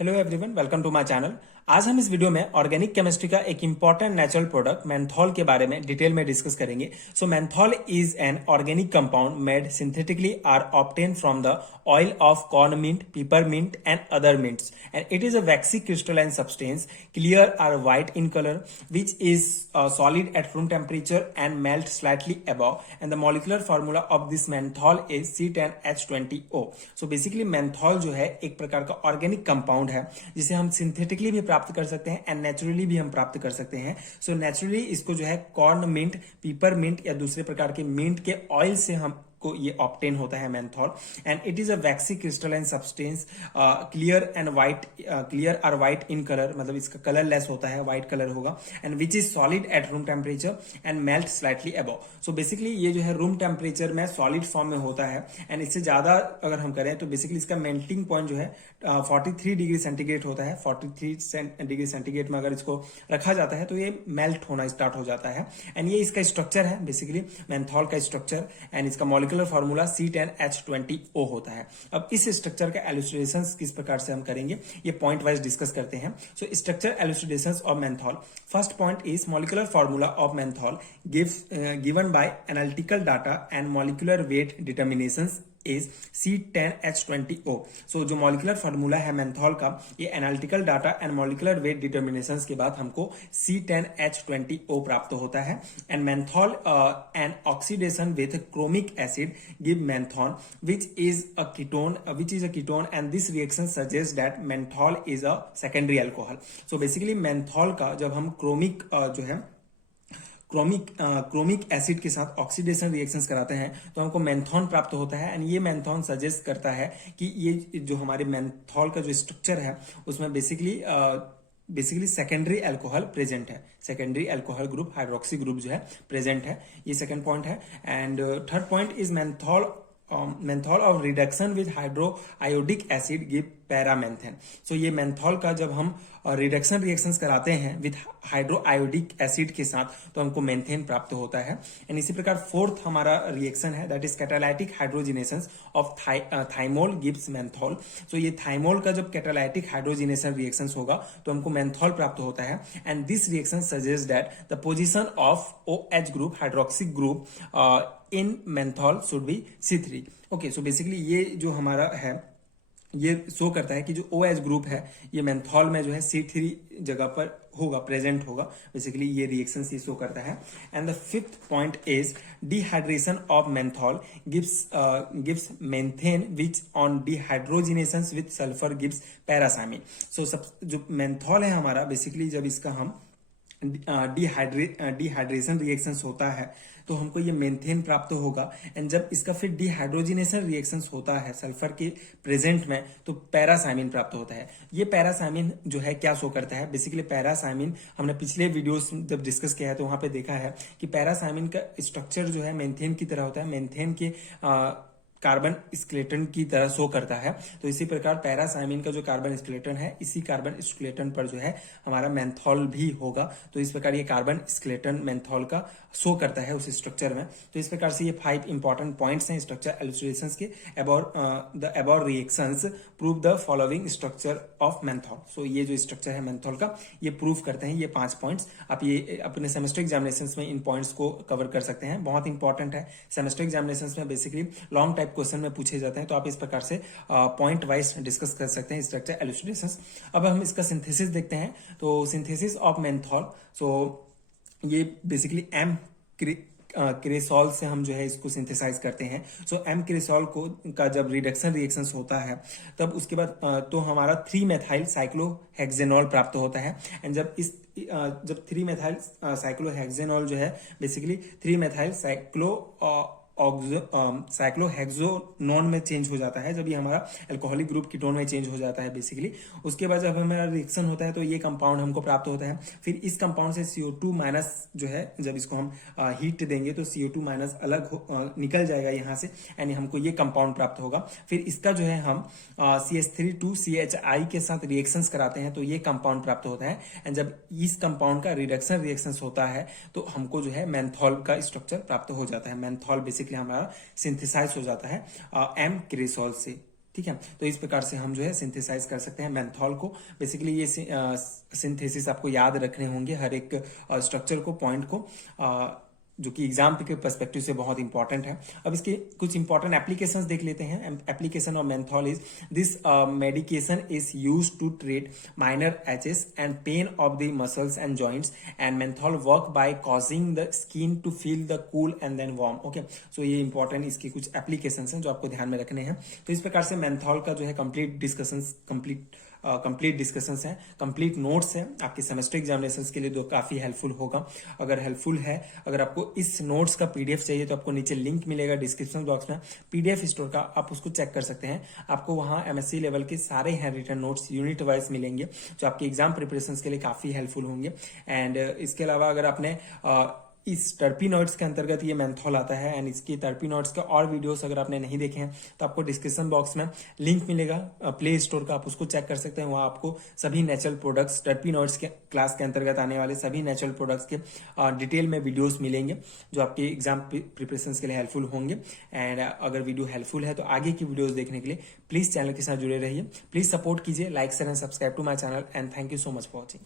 Hello everyone, welcome to my channel. आज हम इस वीडियो में ऑर्गेनिक केमिस्ट्री का एक इंपॉर्टेंट नेचुरल प्रोडक्ट मेंथॉल के बारे में डिटेल में डिस्कस करेंगे। So menthol is an organic compound made synthetically or obtain from the oil of corn mint, pepper mint and other mints, and it is a waxy crystalline substance, clear or white in colour, which is solid at room temperature and melt slightly above, and the molecular formula of this menthol is C10H20O। so basically menthol जो है एक प्रकार का organic compound है जिसे हम synthetically भी प्राप्त कर सकते हैं एंड नेचुरली भी हम प्राप्त कर सकते हैं। सो नेचुरली इसको जो है कॉर्न मिंट, पीपर मिंट या दूसरे प्रकार के मिंट के ऑयल से हम को ये ऑब्टेन होता है menthol, and it is a waxy crystalline substance, clear and white, clear और व्हाइट इन कलर, मतलब इसका कलर लेस होता है, व्हाइट कलर होगा, and which is solid at room temperature and melt slightly above. So basically ये जो है room temperature में सॉलिड फॉर्म में होता है, एंड इससे ज्यादा अगर हम करें तो बेसिकली इसका मेल्टिंग पॉइंट जो है 43 डिग्री सेंटीग्रेड होता है। 43 डिग्री सेंटीग्रेड में अगर इसको रखा जाता है तो ये मेल्ट होना स्टार्ट हो जाता है, एंड ये इसका स्ट्रक्चर है बेसिकली मेंथॉल का स्ट्रक्चर, एंड इसका मॉलिक्यूलर फॉर्मूला C10H20O होता है। अब इस स्ट्रक्चर का एलुस्ट्रेशंस किस प्रकार से हम करेंगे ये पॉइंट वाइज डिस्कस करते हैं। So structure elucidations of menthol. First point is molecular formula of menthol given by analytical data and molecular weight determinations is C10H20O। So जो मॉलिक्यूलर फॉर्मूला है मेंथॉल का, ये analytical data and molecular weight determinations के बाद हमको C10H20O प्राप्त होता है, and menthol and oxidation with chromic acid give menthone which is a ketone, and this reaction suggest that menthol is a secondary alcohol. So basically menthol का जब हम chromic acid के साथ ऑक्सीडेशन रिएक्शंस कराते हैं तो हमको मेंथॉन प्राप्त होता है, एंड ये मेंथॉन सजेस्ट करता है कि ये जो हमारे मेंथॉल का जो स्ट्रक्चर है उसमें बेसिकली सेकेंडरी अल्कोहल प्रेजेंट है, secondary alcohol group hydroxy group जो है प्रेजेंट है। ये सेकंड पॉइंट है। And third point is menthol of reduction with hydro iodic acid give paramenthane. So ये मेंथॉल का जब हम रिडक्शन रिएक्शंस कराते हैं विद हाइड्रो आयोडिक एसिड के साथ तो हमको मेंथेन प्राप्त होता है, एंड इसी प्रकार फोर्थ हमारा रिएक्शन है that is catalytic hydrogenation of thymol gives menthol. So ये थाइमोल का जब कैटालाइटिक हाइड्रोजिनेशन रिएक्शंस होगा तो हमको मेंथॉल प्राप्त होता है, and this reaction suggest that the position of OH group hydroxy group in menthol should be C3। Okay, so basically ये जो हमारा है ये शो करता है कि जो OH ग्रुप है ये मेंथॉल में जो है C3 जगह पर होगा, प्रेजेंट होगा, बेसिकली ये रिएक्शन से शो करता है। And the fifth point is dehydration of menthol gives menthene which on dehydrogenation with sulphur gives paracymene. So सब जो मेंथॉल है हमारा बेसिकली जब इसका हम डिहाइड्रेशन रिएक्शंस होता है तो हमको ये मेंथेन प्राप्त होगा, एंड जब इसका फिर डिहाइड्रोजिनेशन रिएक्शंस होता है सल्फर के प्रेजेंट में तो पैरासाइमिन प्राप्त होता है। ये पैरासाइमिन जो है क्या शो करता है, बेसिकली पैरासाइमिन हमने पिछले वीडियोस जब डिस्कस किया है तो वहां पे देखा है कि पैरासाइमिन का स्ट्रक्चर जो है मेंथेन की तरह होता है, मेंथेन के कार्बन स्केलेटन की तरह शो करता है। तो इसी प्रकार पैरासाइमिन का जो कार्बन स्केलेटन है इसी कार्बन स्केलेटन पर जो है हमारा मेंथॉल भी होगा। तो इस प्रकार ये कार्बन स्केलेटन मेंथॉल का शो करता है उस स्ट्रक्चर में। तो इस प्रकार से ये 5 इंपॉर्टेंट पॉइंट्स हैं स्ट्रक्चर एलुस्ट्रेशंस के। The above reactions prove the following structure of menthol. So ये जो स्ट्रक्चर है मेंथॉल का ये प्रूव करते हैं ये 5 पॉइंट्स। आप ये अपने सेमेस्टर एग्जामिनेशन में इन पॉइंट्स को कवर कर सकते हैं, बहुत इंपॉर्टेंट है। सेमेस्टर एग्जामिनेशन में बेसिकली लॉन्ग टाइप क्वेश्चन में पूछे जाते हैं तो आप इस प्रकार से पॉइंट वाइज डिस्कस कर सकते हैं स्ट्रक्चर एलुस्ट्रेशंस। अब हम इसका सिंथेसिस देखते हैं। तो सिंथेसिस ऑफ मेंथॉल, सो ये बेसिकली एम क्रेसॉल से हम जो है इसको सिंथेसाइज करते हैं। सो एम क्रेसॉल को का जब रिडक्शन रिएक्शंस होता है तब उसके बाद तो हमारा 3 मेथाइल साइक्लोहेक्सेनॉल प्राप्त होता है, एंड जब 3 मेथाइल साइक्लोहेक्सेनॉल जो है बेसिकली 3 मेथाइल साइक्लोहेक्सोनोन में चेंज हो जाता है जब ये हमारा अल्कोहलिक ग्रुप कीटोन में चेंज हो जाता है बेसिकली। उसके बाद जब हमारा रिएक्शन होता है तो ये कंपाउंड हमको प्राप्त होता है। फिर इस कंपाउंड से CO2 माइनस जो है जब इसको हम हीट देंगे तो CO2 माइनस अलग निकल जाएगा यहाँ से, यानी हमको ये कंपाउंड प्राप्त होगा। फिर इसका जो है हम CH3 के साथ रिएक्शंस कराते हैं तो ये कंपाउंड प्राप्त होता है, एंड जब इस कंपाउंड का रिडक्शन रिएक्शंस होता है तो हमको जो है मेंथॉल का स्ट्रक्चर प्राप्त हो जाता है। मेंथॉल बेसिकली हमारा सिंथेसाइज हो जाता है एम क्रेसॉल से। ठीक है। तो इस प्रकार से हम जो है सिंथेसाइज कर सकते हैं मेंथॉल को। बेसिकली ये सिंथेसिस आपको याद रखने होंगे, हर एक स्ट्रक्चर को, पॉइंट को, जो कि एग्जाम के पर्सपेक्टिव से बहुत इंपॉर्टेंट है। अब इसके कुछ इंपॉर्टेंट एप्लीकेशंस देख लेते हैं। Application of menthol is this medication is use to treat minor aches and pain of the muscles and joints and menthol work by causing the skin to feel the cool and then warm. Okay, so ये important इसके कुछ applications हैं जो आपको ध्यान में रखने हैं। तो इस प्रकार से मेंथॉल का जो है कंप्लीट डिस्कशंस हैं, कंप्लीट नोट्स हैं आपके सेमेस्टर एग्जामिनेशंस के लिए, जो काफी हेल्पफुल होगा। अगर हेल्पफुल है, अगर आपको इस नोट्स का पीडीएफ चाहिए तो आपको नीचे लिंक मिलेगा डिस्क्रिप्शन बॉक्स में पीडीएफ स्टोर का, आप उसको चेक कर सकते हैं। आपको वहां एमएससी लेवल के सारे hand written notes unit wise मिलेंगे जो आपके एग्जाम प्रिपरेशन के लिए काफी हेल्पफुल होंगे। एंड इसके अलावा अगर आपने इस टर्पीनॉइड्स के अंतर्गत ये मेंथॉल आता है एंड इसकी टर्पीनॉइड्स के और वीडियोस अगर आपने नहीं देखे हैं तो आपको डिस्क्रिप्शन बॉक्स में लिंक मिलेगा प्ले स्टोर का, आप उसको चेक कर सकते हैं। वहां आपको सभी नेचुरल प्रोडक्ट्स, टर्पीनॉइड्स के क्लास के अंतर्गत आने वाले सभी नेचुरल प्रोडक्ट्स के डिटेल में वीडियोस मिलेंगे जो आपके एग्जाम प्रिपरेशन के लिए हेल्पफुल होंगे। एंड अगर वीडियो हेल्पफुल है तो आगे की वीडियोज देखने के लिए प्लीज चैनल के साथ जुड़े रहिए। प्लीज सपोर्ट कीजिए, like share and subscribe to my channel and thank you so much for watching.